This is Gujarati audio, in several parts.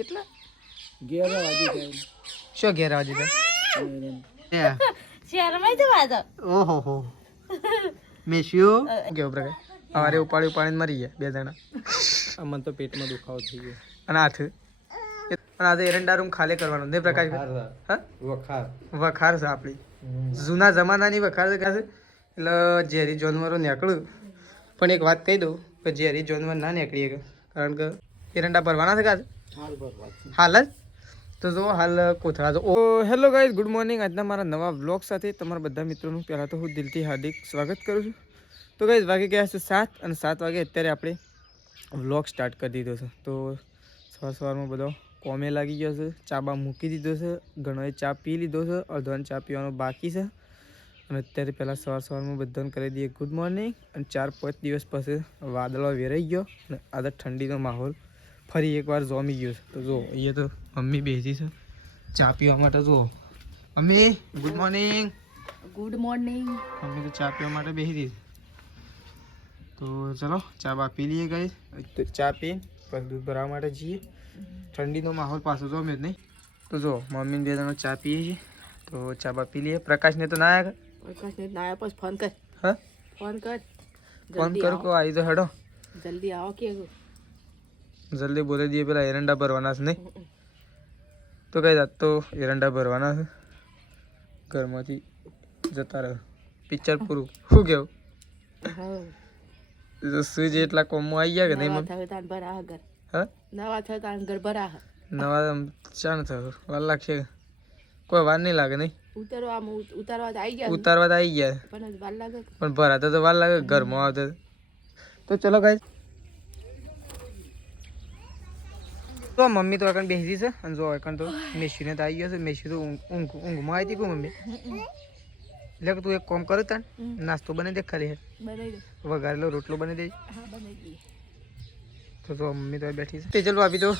એટલે ગેરવાજી શું ગેરવાજી છે શહેરમાં જ વાતો ઓહો હો મેશ્યું કેવું પ્રકાર અમારે ઉપાડી ઉપાડીને મરી ગયા બે જણા અમને તો પેટમાં દુખાવો થઈ ગયો અને હાથ અને આજે એરંડા રૂમ ખાલી કરવાનો ને પ્રકાશ વખાર છે આપણી જૂના જમાનાની વખાર છે એટલે ઝેરી જાનવરો નીકળ્યું પણ એક વાત કહી દઉં કે ઝેરી જાનવર ના નીકળીએ કારણ કે એરંડા ભરવાના છે કાજ હાલ જ તો જો હાલ કોથળા તો હેલો ગાઈઝ ગુડ મોર્નિંગ આજના મારા નવા વ્લોગ સાથે તમારા બધા મિત્રોનું પહેલાં તો હું દિલથી હાર્દિક સ્વાગત કરું છું તો ગાઈઝ વાગી ગયા છે 7 અને 7 વાગે અત્યારે આપણે વ્લોગ સ્ટાર્ટ કરી દીધો છે તો સવારમાં બધો કોમે લાગી ગયો છે ચા બા મૂકી દીધો છે ઘણોએ ચા પી લીધો છે અડધોને ચા પીવાનો બાકી છે અને અત્યારે પહેલાં સવારમાં બધાને કરી દઈએ ગુડ મોર્નિંગ અને 4-5 દિવસ પછી વાદળો વેરાઈ ગયો અને આજે ઠંડીનો માહોલ ફરી એકવાર જોમી ગયો છે તો જો અહીંયા તો મમ્મી બેસી છે ચા પીવા માટે જુઓ મમ્મી ગુડ મોર્નિંગ મમ્મી તો ચા પીવા માટે બેસી દીધી તો ચલો ચા બા પી લઈએ ગઈ તો ચા પી પછી દૂધ ભરાવવા માટે જઈએ ઠંડીનો માહોલ પાછો જોમે જ નહીં તો જો મમ્મીને બે જણા ચા પીએ છીએ તો ચા બા પી લઈએ પ્રકાશને તો ના આવ્યા પછી ફોન કર હા ફોન કર ફોન કરો કો આવી તો હેડો જલ્દી આવો કે જલ્દી બોલી દઈએ પેલા એરંડા ભરવાના છે નહીં તો કઈ જાત તો એરંડા ભરવાના છે ઘરમાંથી જતા રહે પિક્ચર પૂરું શું કેવું સૂજ એટલા કોમમાં આવી ગયા કે નહીં હા નવા થતા ઘર ભરા નવા ચાણ થયો વાર લાગશે કોઈ વાર નહીં લાગે નહીં ઉતારવા આવી ગયા પણ વાર લાગે પણ ભરાતા તો વાર લાગે ઘરમાં આવતા તો ચલો ગાઈસ તો મમ્મી તો એકણ બેસી છે અને જો એકણ તો મેશીને તો આવી ગયો છે મેશી તો ઊંઘમાં આવી હતી કો મમ્મી એટલે તું એક કામ કરો તાન નાસ્તો બની દે ખાલી વઘારેલો રોટલો બની દે તો મમ્મી તો બેઠી છે તે ચલો આપી તો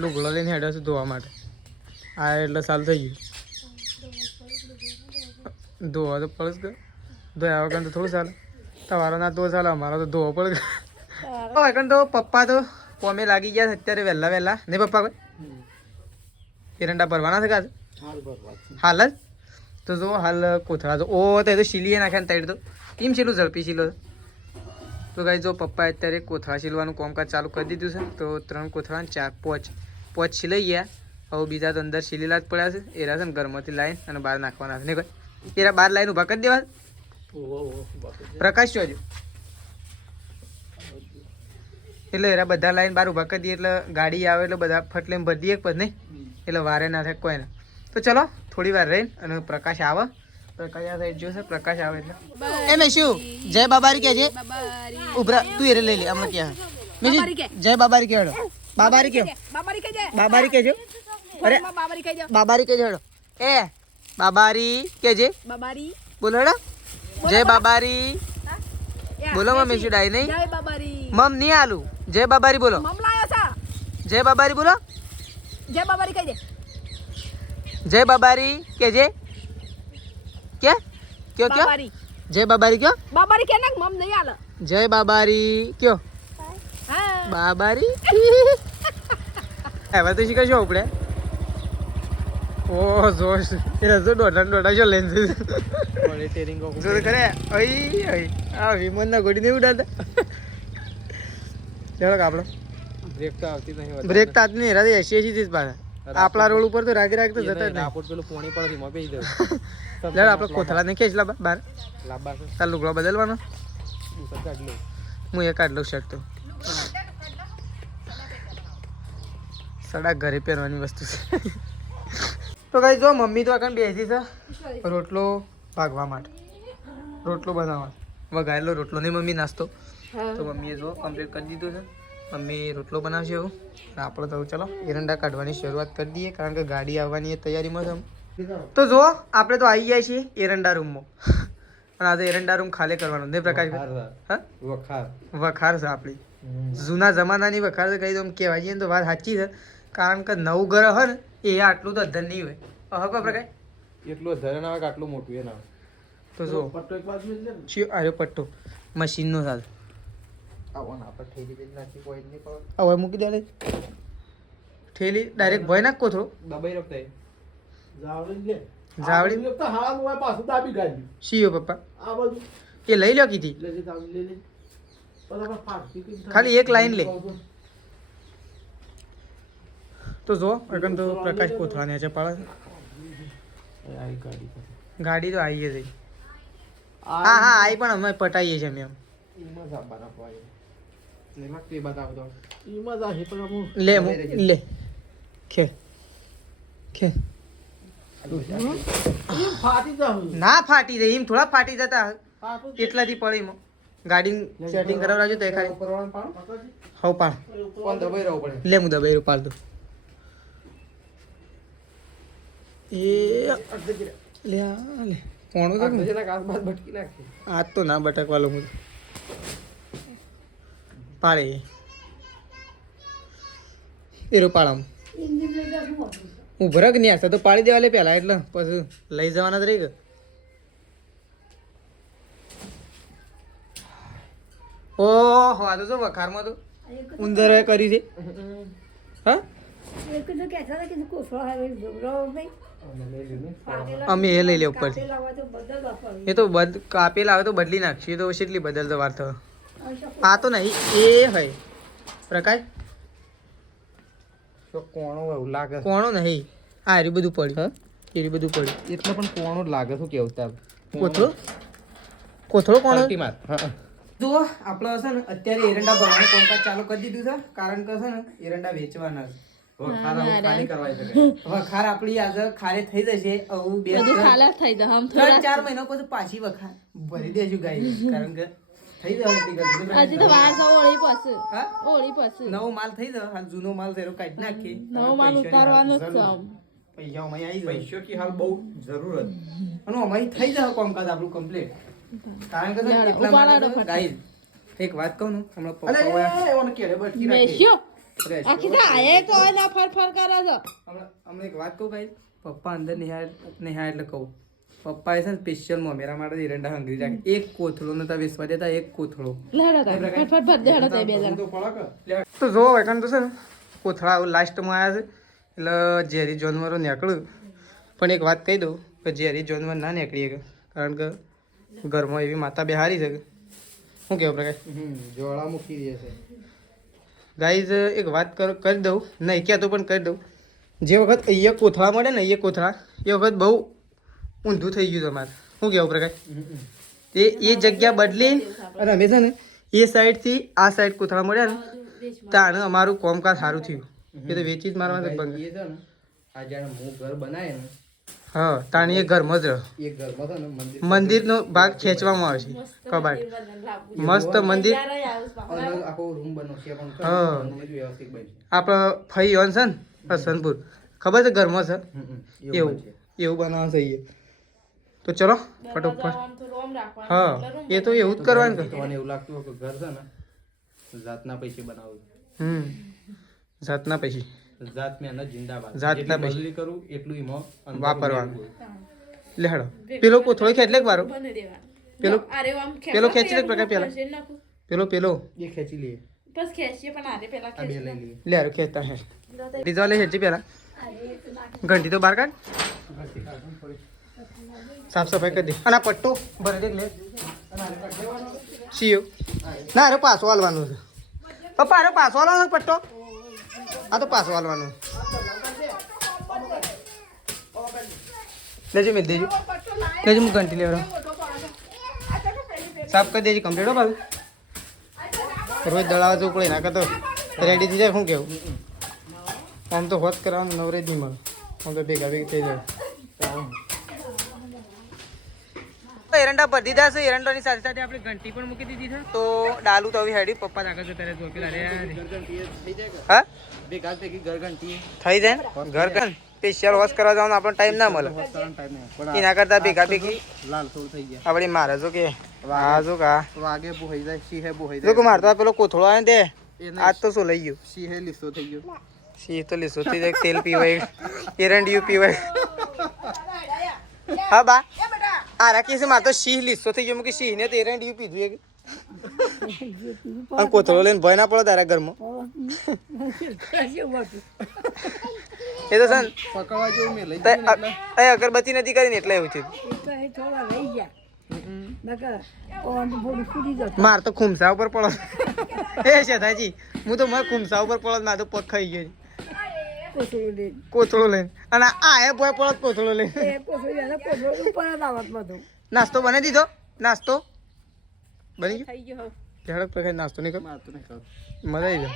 લુગડો લઈને હેડ્યો છે ધોવા માટે આ એટલે સાલ થઈ ગયું ધોવા તો પડે જ ધોયા વગર તો થોડું ચાલે તમારો ના તો ચાલે અમારો તો ધોવો પડે એકણ તો પપ્પા તો કોમે લાગી ગયા અત્યારે વહેલા નહીં પપ્પા કોઈ એરંડા ભરવાના છે કાજ હાલ જ તો જો હાલ કોથળા તો ઓ તો સીલીએ નાખ્યા ને તૈડ તો કેમ સીલું ઝડપી સીલો તો ગાઈ જો પપ્પા અત્યારે કોથળા સીલવાનું કામકાજ ચાલુ કરી દીધું છે તો 3 કોથળા 4-5 સીલાઈ ગયા હવે બીજા તો અંદર સીલેલા જ પડ્યા છે એરા છે ને ઘરમાંથી લાઈન અને બહાર નાખવાના છે નહીં કોઈ એરા બહાર લાઈન ઊભા કરી દેવા પ્રકાશ જોજો એટલે એરા બધા લાઈન બહાર ઊભા કરી દઈએ એટલે ગાડી આવે એટલે બધા ફટલે ભરી દઈએ પછી નહીં એટલે વારે ના થાય કોઈ ના તો ચલો થોડી વાર રહીને અને પ્રકાશ આવે પ્રકાશ આ સાઈડ જોશે પ્રકાશ આવે એટલે એ મેં શું જય બાબારી કે છે ઉભરા તું એરે લઈ લે હમણાં ક્યાં મેં જય બાબારી કે હેડો બાબારી કે બાબારી કે છે અરે બાબારી કે હેડો એ બાબારી કે છે બોલો હેડો જય બાબારી બોલો મમ્મી શું ડાઈ નહીં મમ નહીં આલુ જય બાબારી બોલો જય બાબારી બોલો જય બાબારી કહી દે જય બાબારી કે જે કે કયો કયો જય બાબારી કયો બાબારી કે ના મમ નહીં આલે જય બાબારી કયો હા બાબારી હવે તો શીખશો આપણે ઓ જોશ એ રજો દોઢા જો લેન્સ પડે ટેરિંગો જો કરે અઈ અઈ આ વિમન ના ગોડી નહીં ઉડાડતા ચલો આપણો બ્રેક તો આવતી નહીં બ્રેક તો આવતી નહીં રાતે 80 થી પાછા આપલા રોડ ઉપર તો રાગી રાગ તો જતા જ આપોટ પેલું પોણી પડે માં પેઈ દે લે આપણે કોથળા ને ખેંચ લાબા બાર લાબા તાર લુગડો બદલવાનો કાઢ લો હું એ કાઢ લઉં શર્ટ તો સડા ઘરે પહેરવાની વસ્તુ છે તો કઈ જો મમ્મી તો આગળ બેસી છે રોટલો ભાગવા માટે રોટલો બનાવવા વઘારેલો રોટલો નહીં મમ્મી નાસ્તો તો મમ્મીએ જો કમ્પ્લીટ કરી દીધું છે મમ્મી રોટલો બનાવશે એવું આપણે તો ચલો એરંડા કાઢવાની શરૂઆત કરી દઈએ કારણ કે ગાડી આવવાની તૈયારીમાં છે તો જો આપણે તો આવી જાય છીએ એરંડા રૂમમાં અને આજે એરંડા રૂમ ખાલી કરવાનો નહીં પ્રકાશ હા વખાર છે આપણી જૂના જમાનાની વખાર છે કહી તો આમ કહેવાય છે ને તો વાત સાચી છે કારણ કે નવું ઘર હોય ને એ આટલું તો અધર નહીં હોય હવે પ્રકાશ એટલું અધર ના હોય કે આટલું મોટું એ ના હોય તો જો પટ્ટો એક બાજુ અરે પટ્ટો મશીનનો સાથ હવે મૂકી દે લે. ઠેલી ડાયરેક્ટ ભય નાખ કોથળો જાવડી શીયો પપ્પા એ લઈ લ્યો કીધી ખાલી એક લાઈન લે તો જો અગન તો પ્રકાશ કોથળા ને છે પાડે ગાડી તો આવી ગઈ હા હા આઈ પણ અમે પટાઈએ છે મેમ લે લે ખે ખે ના ફાટી જાય એમ થોડા ફાટી જતા એટલાથી પડી ગાડી સેટિંગ કરાવરાજો તો એ ખાલી હવ પાડ લે હું દબાઈ રહ્યો પાડ દો એ લે લે કોણ આજ તો ના બટકવાલો હું પાડે એરો પાડામ હું ભરક નહીં આવશે તો પાડી દેવા લે પેલા એટલે પછી લઈ જવાના જ રહી ગયો ઓહો આ તો જો વખારમાં તો ઉંદર કરી છે હા અમે એ લઈ લે ઉપરથી એ તો કાપેલા આવે તો બદલી નાખશે તો કેટલી બદલતો વાર થયો આ તો નહીં એ હોય પ્રકાશ કોણો એવું લાગે કોણો નહીં આ એરી બધું પડ્યું એરી બધું પડ્યું એટલે પણ કોણો લાગે શું કેવું તાર કોથળો કોથળો કોણો હા જુઓ આપણે છે ને અત્યારે એરંડા ભરવાનું કામકાજ ચાલુ કરી દીધું છે કારણ કે છે ને એરંડા વેચવાના વખાર આપણી આજે ખારે થઈ જશે આવું બે 3-4 મહિના પછી પાછી વખાર ભરી દેજો ગાય કારણ કે થઈ જશે નવો માલ થઈ જશે હાલ જૂનો માલ છે કાઢી નાખી નવો માલ ઉતારવાનો જ છે પૈસા અમારી આવી જાય પૈસા की હાલ બહુ જરૂર હતી અને અમારી થઈ જશે કામકાજ આપણું કમ્પ્લીટ કારણ કે એટલા માટે ગાઈસ એક વાત કહું ને હમણાં પપ્પા એવોને કેડે બટકી રાખી આખી આયે તો ના ફર કરે છે હમણાં એક વાત કહું ગાઈસ પપ્પા અંદર નિહાળ એટલે કહું પપ્પા એ છે સ્પેશિયલ મોમેરા માટે એરંડા હંગરી રાખે એક કોથળો નતા વેચવા દેતા એક કોથળો તો જો વેકન તો છે ને કોથળા લાસ્ટમાં આવ્યા છે એટલે ઝેરી જાનવરો નીકળ્યું પણ એક વાત કહી દઉં કે ઝેરી જાનવર ના નીકળીએ કારણ કે ઘરમાં એવી માતા બેહારી છે શું કેવું પ્રકાશ જોળા મૂકી દે છે ગાઈઝ એક વાત કરી દઉં નહીં કહેતો પણ કરી દઉં જે વખત અહીંયા કોથળા મળે ને અહીંયા કોથળા એ વખત બહુ ઊંધું થઈ ગયું તમારે શું કહેવું પ્રકાશ એ જગ્યા બદલી અને અમે છે ને એ સાઈડથી આ સાઈડ કોથળા મળ્યા ને ત્યાં અમારું કામકાજ સારું થયું એ તો વેચી જ મારવા એ છે ને આ જ્યારે હું ઘર બનાવે ને હા તાણી એ ઘરમાં જ રહે એ ઘરમાં છે ને મંદિરનો ભાગ ખેંચવામાં આવે છે કબાટ મસ્ત મંદિર આખો રૂમ બનવશે પણ હા વ્યવસ્થિત બનશે આપણો ફઈ ઓન છે ને હસનપુર ખબર છે ઘરમાં છે એવું એવું બનાવવાનું છે તો ચલો ફટોફટ હા એ તો એવું જ કરવાનું કે મને એવું લાગતું હોય કે ઘર છે ને જાતના પૈસે બનાવું જાતના પૈસી જાત મહેનત જિંદાબાદ જાતના પૈસી મજૂરી કરું એટલું એમાં વાપરવાનું લે હેડો પેલો કોથળો ખેંચ લે વારો પેલો ખેંચી લે પ્રકાર પેલા પેલો એ ખેંચી લઈએ આ બે લઈ લઈએ લે હારો ખેંચતા હે રીઝા લે ખેંચી પેલા ઘંટી તો બહાર કાઢ સાફ સફાઈ કરી દે અને આ પટ્ટો ભરી દે લે સીઓ ના અરે પાછો હાલવાનું છે પપ્પા અરે પાછો હાલવાનો પટ્ટો આ તો પાછો હાલવાનો લેજો મેં દેજો લેજો હું ઘંટી લેવા સાફ કરી દેજો કમ્પ્લીટ હો ભાઈ રોજ દળાવા જવું પડે ના કરતો રેડી થઈ જાય શું કેવું આમ તો હોત કરવાનું નવરેજ નહીં મળે આમ તો ભેગા ભેગી થઈ જાય એરંડા ભરી દીધા છે એરંડાની સાથે સાથે આપણે ઘંટી પણ મૂકી દીધી છે તો ડાલું તો હવે હેડી પપ્પા આગળ જતા રહે હા ભેગા ભેગી ઘર ઘંટી થઈ જાય ઘર સ્પેશિયલ વોશ કરવા જવાનો આપણને ટાઈમ ના મળે એના કરતા ભેગા ભેગી લાલ થોડ થઈ ગયા આપણે મારે જો કે આ જો કા વાગે બોહી જાય સિંહે બોહી જો કે મારતો પેલો કોથળો આવે દે આજ તો શું લઈ ગયું સિંહે લીસો થઈ ગયો સિંહ તો લીસો થઈ જાય તેલ પીવાય એરંડિયું પીવાય હા બા આ રાખી છે મારે તો સિંહ લીસો થઈ ગયો કે સિંહ ને તો એરંડિયું પીધું અને કોથળો લઈને ભય ના પડો તારા ઘરમાં એ તો સન પકડવા જેવું મેં લઈ અગરબત્તી નથી કરીને એટલે એવું છે માર તો ખુમસા ઉપર પડો એ શેઠાજી હું તો મારા ખુમસા ઉપર પડો મારે તો પગ ખાઈ ગયો કોથળો લઈને અને આ એ બોય પડો કોથળો લઈને નાસ્તો બનાવી દીધો નાસ્તો બની ગયો થઈ ગયો ઝડપ પ્રકાર નાસ્તો નહીં કર મારતું નહીં ખાવ મજા આવી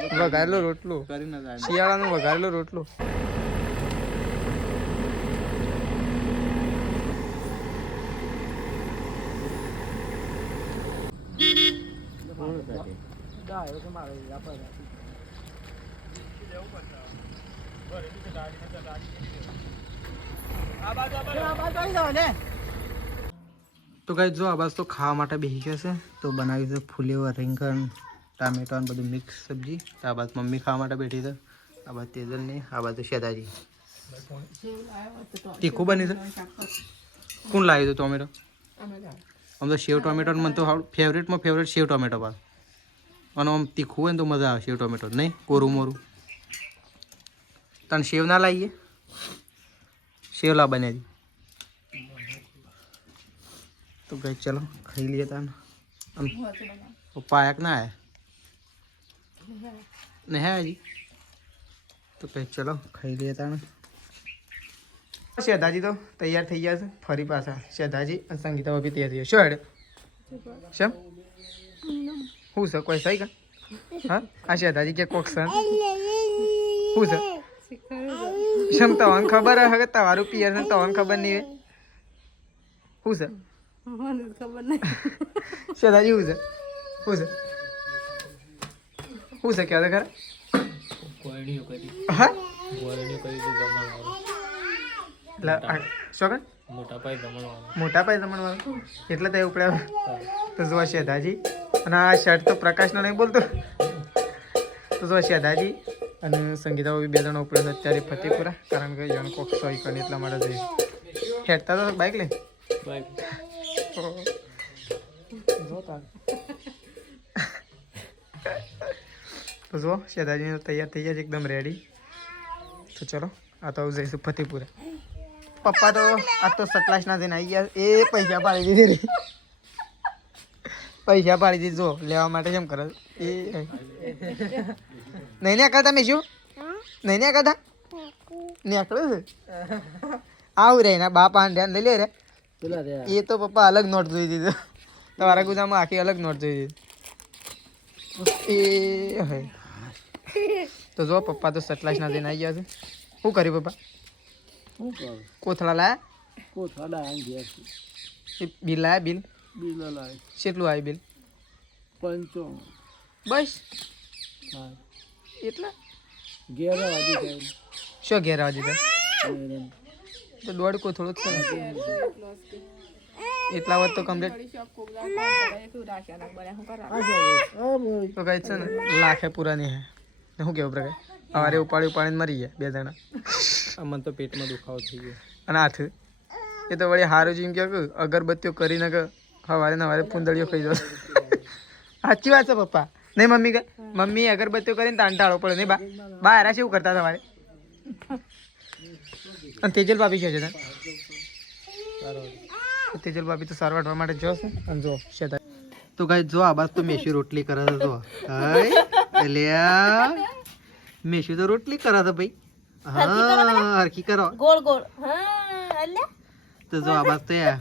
જાય વઘારેલો રોટલો કરીને જાય શિયાળાનો વઘારેલો રોટલો તો ગાઈ જો આ બાજુ તો ખાવા માટે બેસી ગયા છે તો બનાવી છે ફુલેવર રીંગણ ટામેટા ને બધું મિક્સ સબ્જી આ બાજુ મમ્મી ખાવા માટે બેઠી છે આ બાજુ તેજલ ને આ બાજુ શેદાજી તીખું બની છે કોણ લાવ્યું હતું ટોમેટો આમ તો સેવ ટોમેટો મને તો ફેવરેટમાં ફેવરેટ સેવ ટોમેટો પાસ અને આમ તીખું હોય ને તો મજા આવે સેવ ટોમેટો નહીં કોરું મોરું તને સેવ ના લાવીએ સેવ લા બને तो गए चलो खाई लिए था वो पायक ना है नहीं है जी तो कहे चलो खाई लिए था श्रद्धाजी तो तैयार થઈ ગયા છે ફરી પાછા શ્રદ્ધાજી અને સંગીતા બી તૈયાર થઈ ગયા. શું હેડે શમ હું છે કોઈ સહી કા હા આ શ્રદ્ધાજી કે કોક સન હું છે શમ તવન ખબર હે કે તમારું પિયર ને તવન ખબર નહીં હું છે ખબર નહીં શ્રદ્ધાજી હું છે હું છે ક્યાં ખરા હા એટલે મોટા પાયે જમણવાળું એટલે તે ઉપડ્યા તો જોવા શ્રદ્ધાજી અને આ શર્ટ તો પ્રકાશનો નહીં બોલતો તો જોવા શ્રદ્ધાજી અને સંગીતા બી બે જણા ઉપડે છે અત્યારે ફતેપુરા કારણ કે જણ કોક સોઈ કરીને એટલા માટે જઈએ હેડતા તો બાઇક લઈને તો જો શ્રદ્ધાજી તૈયાર થઈ ગયા છે એકદમ રેડી તો ચલો આ તો જઈશું ફતેપુરા પપ્પા તો આ તો સતલાસ ના થઈને આવી ગયા એ પૈસા પાડી દીધી રે પૈસા પાડી દીધી જો લેવા માટે કેમ કરે એ નહીં ને કરતા મેં શું નહીં ને કરતા નીકળે છે આવું રે એના બાપા ધ્યાન લઈ લે રે એ તો પપ્પા અલગ નોટ જોઈ દીધો તમારા ગુજામાં આખી અલગ નોટ જોઈ દીધી એ હે તો જો પપ્પા તો સતલાસ ના થઈને આવી ગયા છે શું કર્યું પપ્પા કોથળા લાયા બિલ લાયા બિલ કેટલું આવ્યું બિલ 55 બસ એટલા શું ઘેર આવવા દીધા તો દોઢ કોથળો જ છે એટલા વાત તો કમ્પ્લીટ તો કઈ છે ને લાખે પૂરા નહીં હે શું કેવું પ્રકાર સવારે ઉપાડીને મરી ગયા બે જણા મને તો પેટમાં દુખાવો થઈ ગયો અને હાથ એ તો વળી સારું જેમ કે અગરબત્તીઓ કરીને કે સવારે ફૂંદડીઓ ખાઈ જશે સાચી વાત છે પપ્પા નહીં મમ્મી કે મમ્મી અગરબત્તીઓ કરીને તાંટાળો પડે નહીં બા હારા શું કરતા તમારે અને તેજલ ભાભી છે તેજલ ભાભી તો સારવાર વાટવા માટે જશે અને જો શેતા તો ગાઈ જો આ બાદ તો મેશી રોટલી કરે છે જો અલ્યા મેશી તો રોટલી કરે છે ભાઈ હા હરખી કરો ગોળ ગોળ હા અલ્યા તો જો આ બાદ તો યાર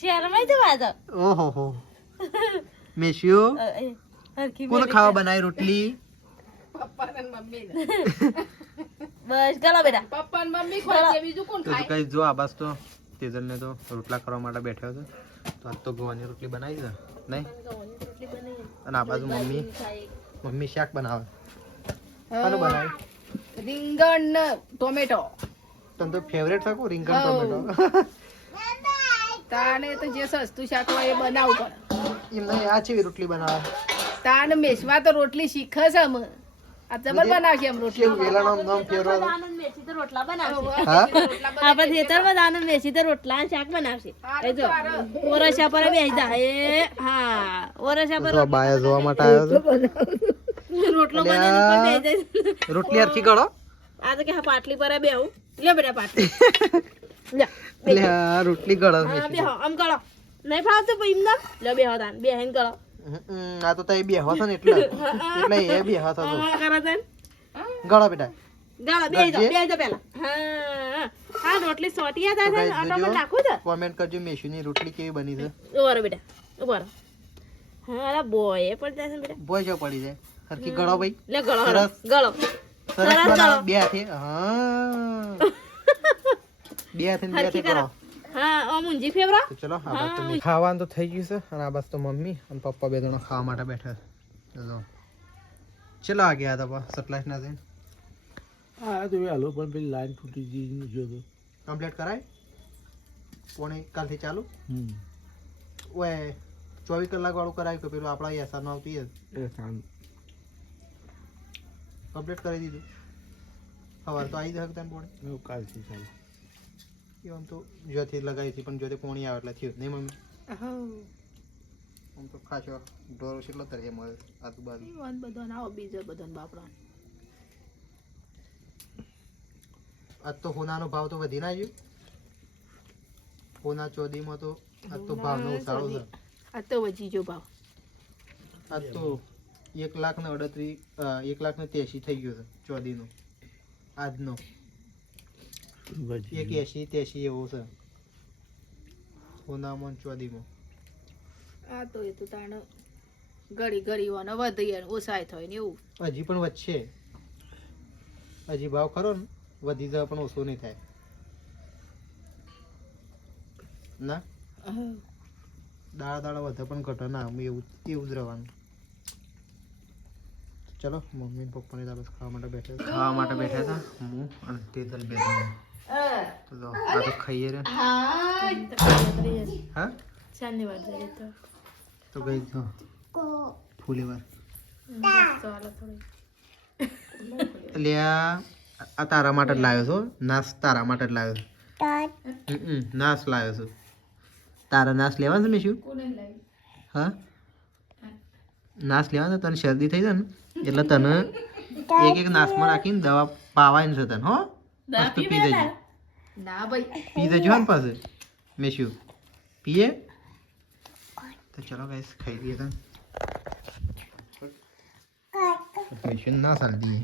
શેરમાઈ તો વાજો ઓહો હો મેશિયો હરખી કોને ખાવા બનાવી રોટલી પપ્પા અને મમ્મી બસ ગલો બેટા પપ્પા અને મમ્મી ખાય બીજું કોણ ખાય તો કઈ જો આ બાદ તો તેજલ ને તો રોટલા કરવા માટે બેઠો હતો તો આજ તો ગોવાની રોટલી બનાવી છે નહીં અને આ બાજુ મમ્મી શાક બનાવે કોનું બનાવે રીંગણ ટોમેટો તને તો ફેવરેટ છે કો રીંગણ ટોમેટો તાને તો જે સસ્તું શાક હોય એ બનાવવું પડે એમ નહીં આ ચેવી રોટલી બનાવે તાને મેસવા તો રોટલી શીખે છે અમે આ જબર બનાવશે એમ રોટલી કેવું વેલાનો નામ ફેરવા દો. આનંદ મેસી તો રોટલા બનાવશે હા આપણે ખેતરમાં આનંદ મેસી તો રોટલા અને શાક બનાવશે એ જો ઓરસા પર બેસી જાય હા ઓરસા પર જો બાયા જોવા માટે આવ્યો તો રોટલો બનાવીને ઉપર બેસી જાય રોટલી અરખી ગળો આ તો કે હા પાટલી પર બેહું લે બેટા પાટલી લે એટલે આ રોટલી ગળો હા બેહો આમ કરો નહીં ફાવતું પછી એમ લે બેહો તાન બેહીને કરો આ તો તઈ બેહો છો ને એટલે એ બેહો છો તો હા કરો તાન ગળો બેટા ગાળો બેહી જાઓ પેલા હા હા રોટલી સોટિયા થાય છે આટો પર નાખું છે કોમેન્ટ કરજો મેશુની રોટલી કેવી બની છે ઉભા રહો બેટા ઉભા રહો હા અલા બોય પણ જાય છે બેટા બોય જો પડી જાય હરખી ગળો ભાઈ લે ગળો સરસ. ગળો સરસ બનાવો બે હાથે હા બે હાથે ને બે હાથે કરો હા ઓ મુંજી ફેવરા તો ચલો આ બસ તો ખાવાનું તો થઈ ગયું છે અને આ બસ તો મમ્મી અને પપ્પા બે જણા ખાવા માટે બેઠા છે ચલો ચલો આ ગયા હતા સટલાસ ના જઈને હા તો હાલો પણ પેલી લાઈન તૂટી ગઈ જોતો કમ્પ્લીટ કરાય પોણે કાલથી ચાલુ ઓય 24 કલાક વાળું કરાય કે પેલું આપણા યાસામાં આવતી એ કામ કમ્પ્લીટ કરી દીધું સવાર તો આવી જશે તને પોણે એવું કાલથી ચાલુ એ આમ તો જ્યોથી લગાવી હતી પણ જ્યોતિ પોણી આવે એટલે થયું નહીં મમ્મી આમ તો ખાસો ઢોરો કેટલો તરીકે મળે આજુબાજુ બધો આવો બીજો બધો બાપડા આજ તો હોનાનો ભાવ તો વધી ના ગયો હોના ચોદીમાં તો આજ તો ભાવનો ઉછાળો છે આ તો વજી જો ભાવ આજ તો 1,38,1,83 થઈ ગયો છે ચોદીનો આજનો 1,80,83 એવો છે હોનામાં ચોદીમાં આ તો એ તો તાણ ઘડી ઘડી વાને વધી ઓછાય થાય ને એવું હજી પણ વધશે હજી ભાવ ખરો ને વધી જાય પણ ઓછો નહીં થાય ના દાડા વધે પણ ઘટે ના એવું એવું જ રહેવાનું ચલો મમ્મી પપ્પાને બસ ખાવા માટે બેઠા હતા હું અને તેજલ બે તો આ તો ખાઈએ રે હા ચાંદની વાત કરી તો તો ગઈ તો ફૂલી વાર ચાલો થોડી એટલે આ તારા માટે જ લાવ્યો છો નાસ તારા માટે જ લાવ્યો નાસ લાવ્યો છું તારા નાસ લેવાનું છે શું હા નાસ લેવાનું તને શરદી થઈ જાય ને એટલે તને એક નાસમાં રાખીને દવા પાવાની છે તને હો મસ્ત પી દેજો ના ભાઈ પી દેજો ને પાસે મેં શું પીએ તો ચલો ગાઈસ ખાઈ લઈએ તને ના સાલ દઈએ